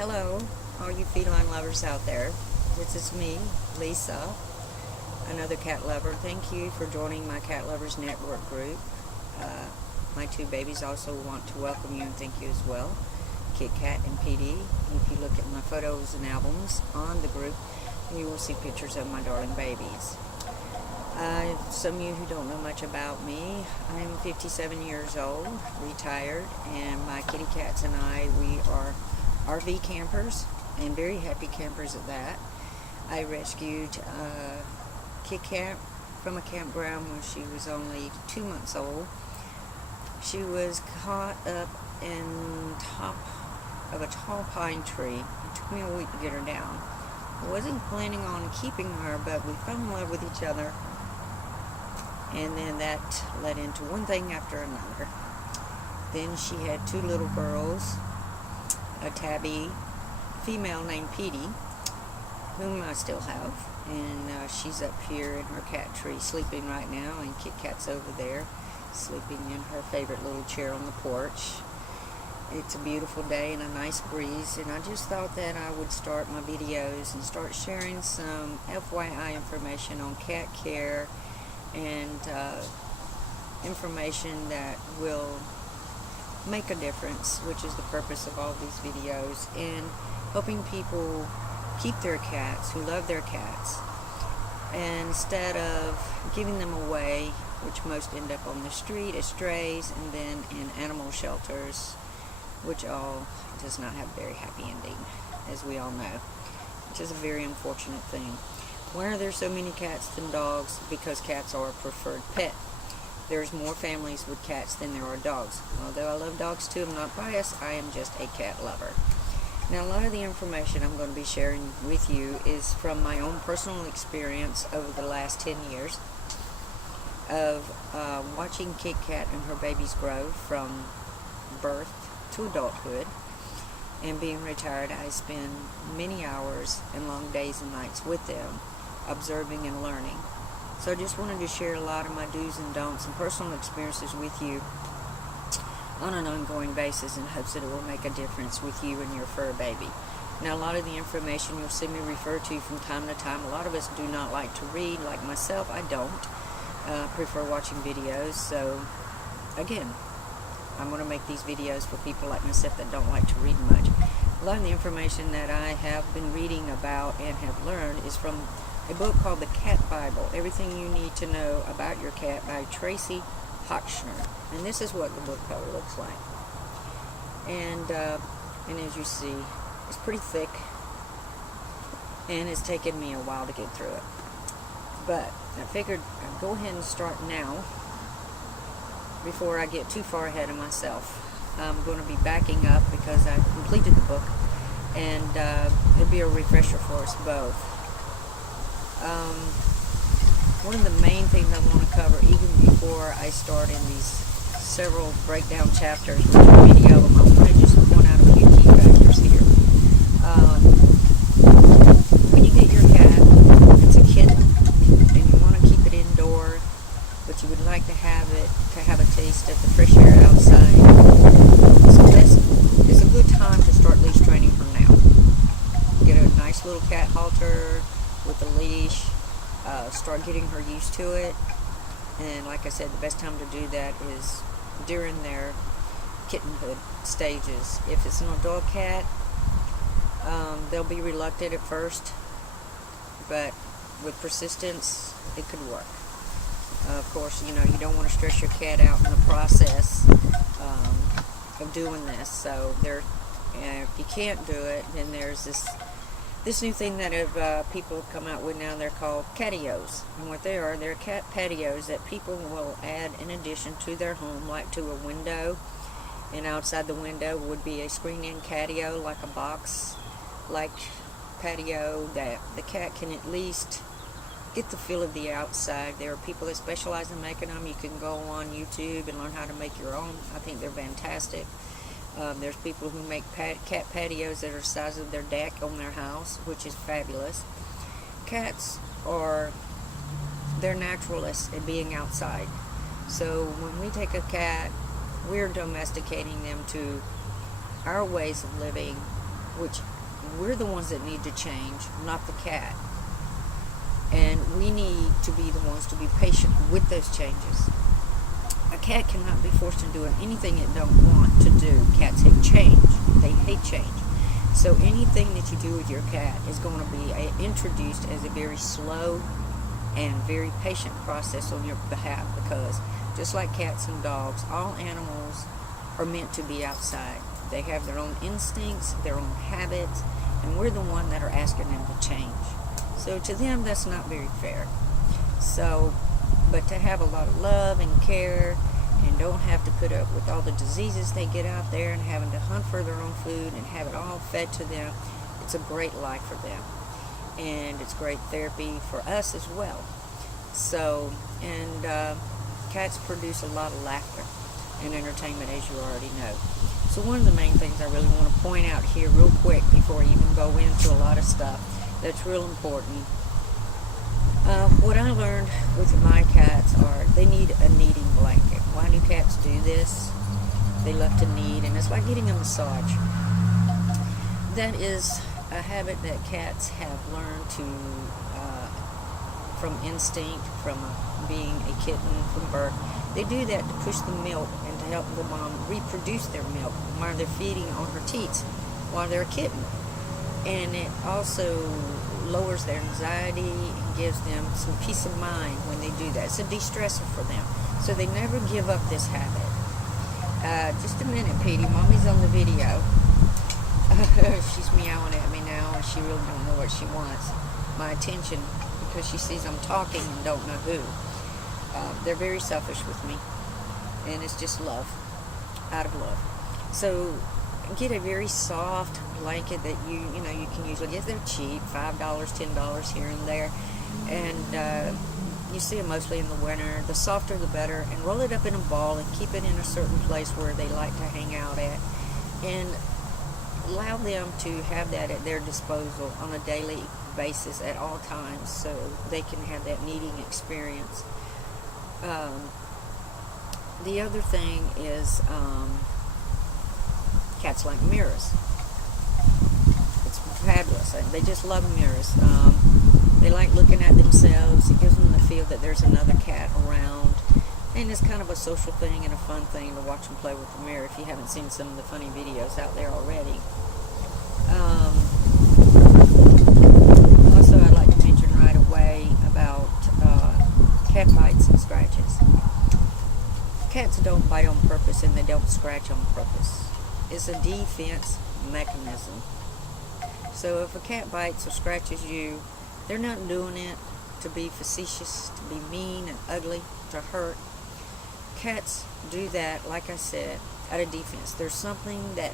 Hello, all you feline lovers out there. This is me, Lisa, another cat lover. Thank you for joining my Cat Lovers Network group. Uh, my two babies also want to welcome you and thank you as well, Kit Kat and PD. If you look at my photos and albums on the group, you will see pictures of my darling babies. Some of you who don't know much about me, I'm 57 years old, retired, and my kitty cats and I, we are RV campers, and very happy campers at that. I rescued Kit Kat from a campground when she was only 2 months old. She was caught up in top of a tall pine tree. It took me a week to get her down. I wasn't planning on keeping her, but we fell in love with each other, and then that led into one thing after another. Then she had two little girls, a tabby female named Petey, whom I still have, and she's up here in her cat tree sleeping right now, and Kit Kat's over there sleeping in her favorite little chair on the porch. It's a beautiful day and a nice breeze, and I just thought that I would start my videos and start sharing some FYI information on cat care and information that will make a difference, which is the purpose of all these videos, and helping people keep their cats who love their cats, and instead of giving them away, which most end up on the street as strays and then in animal shelters, which all does not have a very happy ending, as we all know, which is a very unfortunate thing. Why are there so many cats than dogs? Because cats are a preferred pet. There's more families with cats than there are dogs. Although I love dogs too, I'm not biased, I am just a cat lover. Now, a lot of the information I'm going to be sharing with you is from my own personal experience over the last 10 years of watching Kit Kat and her babies grow from birth to adulthood. And being retired, I spend many hours and long days and nights with them, observing and learning. So I just wanted to share a lot of my do's and don'ts and personal experiences with you on an ongoing basis in hopes that it will make a difference with you and your fur baby. Now, a lot of the information you'll see me refer to from time to time, a lot of us do not like to read, like myself. I don't prefer watching videos. So again, I'm going to make these videos for people like myself that don't like to read much. A lot of the information that I have been reading about and have learned is from a book called The Cat Bible, Everything You Need to Know About Your Cat by Tracy Hochschner. And this is what the book cover looks like. And as you see, it's pretty thick, and it's taken me a while to get through it. But I figured I'd go ahead and start now before I get too far ahead of myself. I'm going to be backing up because I completed the book, and it'll be a refresher for us both. One of the main things I want to cover, even before I start in these several breakdown chapters, which are many of them, I want to just point out a few key factors here. When you get your cat, it's a kitten, and you want to keep it indoor, but you would like to have a taste of the fresh air outside. So it's a good time to start leash training her now. Get a nice little cat halter with a leash. Start getting her used to it, and like I said, the best time to do that is during their kittenhood stages. If it's an adult cat, they'll be reluctant at first, but with persistence, it could work. Of course, you don't want to stress your cat out in the process of doing this. So if you can't do it, then there's this new thing that people have come out with now. They're called catios, and what they are, they're cat patios that people will add in addition to their home, like to a window, and outside the window would be a screen-in catio, like a box-like patio that the cat can at least get the feel of the outside. There are people that specialize in making them. You can go on YouTube and learn how to make your own. I think they're fantastic. There's people who make cat patios that are the size of their deck on their house, which is fabulous. Cats they're naturalists at being outside. So when we take a cat, we're domesticating them to our ways of living which we're the ones that need to change, not the cat. And we need to be the ones to be patient with those changes. A cat cannot be forced into doing anything it don't want to do. Cats hate change. They hate change. So anything that you do with your cat is going to be introduced as a very slow and very patient process on your behalf, because just like cats and dogs, all animals are meant to be outside. They have their own instincts, their own habits, and we're the one that are asking them to change. So to them, that's not very fair. So, but to have a lot of love and care, and don't have to put up with all the diseases they get out there and having to hunt for their own food and have it all fed to them, it's a great life for them. And it's great therapy for us as well. So, and cats produce a lot of laughter and entertainment, as you already know. So one of the main things I really want to point out here real quick before I even go into a lot of stuff that's real important. What I learned with my cats are they need a kneading blanket. Why do cats do this? They love to knead, and it's like getting a massage. That is a habit that cats have learned to, from instinct, from being a kitten, from birth. They do that to push the milk and to help the mom reproduce their milk while they're feeding on her teats while they're a kitten. And it also lowers their anxiety and gives them some peace of mind when they do that. It's a de-stressor for them. So they never give up this habit. Just a minute, Petey. Mommy's on the video. She's meowing at me now, and she really don't know what she wants. My attention, because she sees I'm talking and don't know who. They're very selfish with me, and it's just love, out of love. So get a very soft blanket that you can usually get. They're cheap, $5, $10 here and there, and you see them mostly in the winter. The softer the better, and roll it up in a ball and keep it in a certain place where they like to hang out at, and allow them to have that at their disposal on a daily basis at all times, so they can have that kneading experience. The other thing is cats like mirrors. It's fabulous. They just love mirrors. They like looking at themselves. It gives them the feel that there's another cat around. And it's kind of a social thing and a fun thing to watch them play with the mirror if you haven't seen some of the funny videos out there already. Also, I'd like to mention right away about cat bites and scratches. Cats don't bite on purpose, and they don't scratch on purpose. It's a defense mechanism. So if a cat bites or scratches you, they're not doing it to be facetious, to be mean and ugly, to hurt. Cats do that, like I said, out of defense. There's something that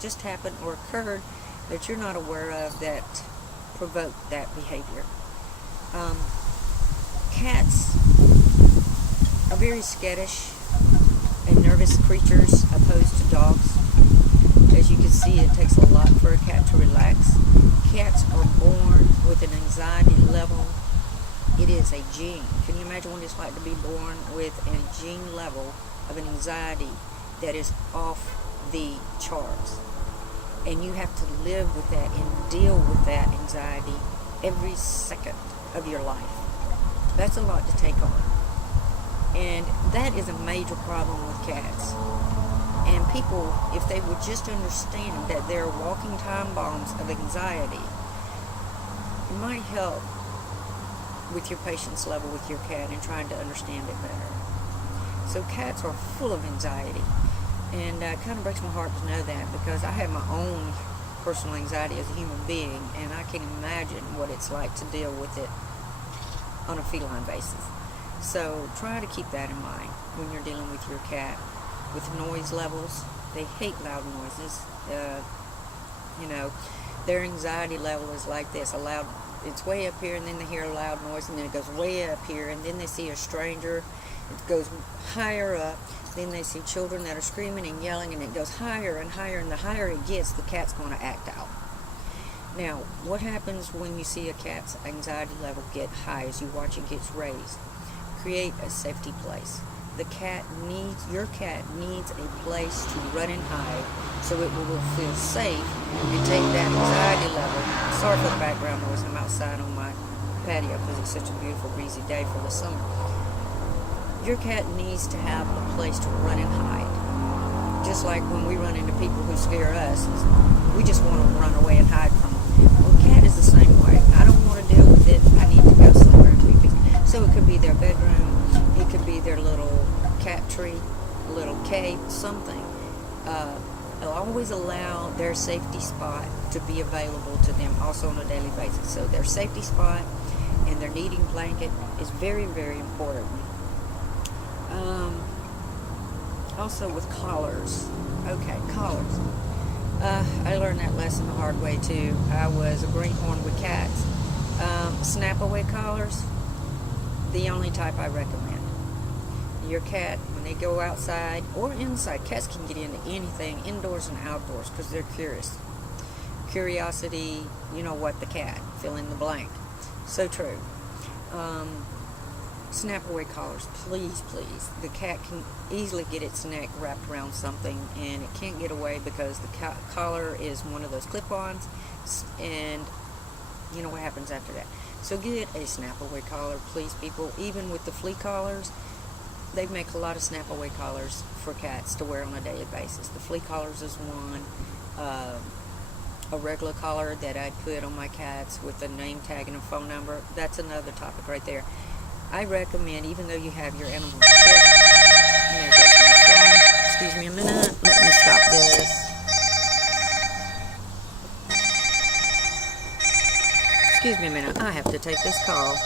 just happened or occurred that you're not aware of that provoked that behavior. Cats are very skittish and nervous creatures opposed to dogs. As you can see, it takes a lot for a cat to relax. Cats are born with an anxiety level. It is a gene. Can you imagine what it's like to be born with a gene level of an anxiety that is off the charts? And you have to live with that and deal with that anxiety every second of your life. That's a lot to take on. And that is a major problem with cats. And people, if they would just understand that they're walking time bombs of anxiety, it might help with your patience level with your cat and trying to understand it better. So cats are full of anxiety. And it kind of breaks my heart to know that, because I have my own personal anxiety as a human being, and I can imagine what it's like to deal with it on a feline basis. So try to keep that in mind when you're dealing with your cat. With noise levels, they hate loud noises. Their anxiety level is like this. It's way up here, and then they hear a loud noise, and then it goes way up here, and then they see a stranger, it goes higher up, then they see children that are screaming and yelling, and it goes higher and higher, and the higher it gets, the cat's going to act out. Now, what happens when you see a cat's anxiety level get high as you watch it gets raised? Create a safety place. your cat needs a place to run and hide so it will feel safe and take that anxiety level. Sorry for the background noise. I'm outside on my patio because it's such a beautiful breezy day for the summer. Your cat needs to have a place to run and hide. Just like when we run into people who scare us, we just want to run away and hide from them. Well, a cat is the same way. I don't want to deal with it. I need to go somewhere to be peaceful. So it could be their bedroom, it could be their little cat tree, little cave, something. They'll always allow their safety spot to be available to them also on a daily basis. So their safety spot and their kneading blanket is very, very important. Also with collars. Okay, collars. I learned that lesson the hard way too. I was a greenhorn with cats. Snap-away collars, the only type I recommend. Your cat, when they go outside or inside, cats can get into anything, indoors and outdoors, because they're curious. Curiosity, you know what, the cat, fill in the blank. So true. Snap-away collars, please, please. The cat can easily get its neck wrapped around something and it can't get away because the collar is one of those clip-ons, and you know what happens after that. So get a snap-away collar, please, people. Even with the flea collars, they make a lot of snap-away collars for cats to wear on a daily basis. The flea collars is one. A regular collar that I put on my cats with a name tag and a phone number, that's another topic right there. I recommend, even though you have your animal sick, there goes my phone. Excuse me a minute. Let me stop this. Excuse me a minute. I have to take this call.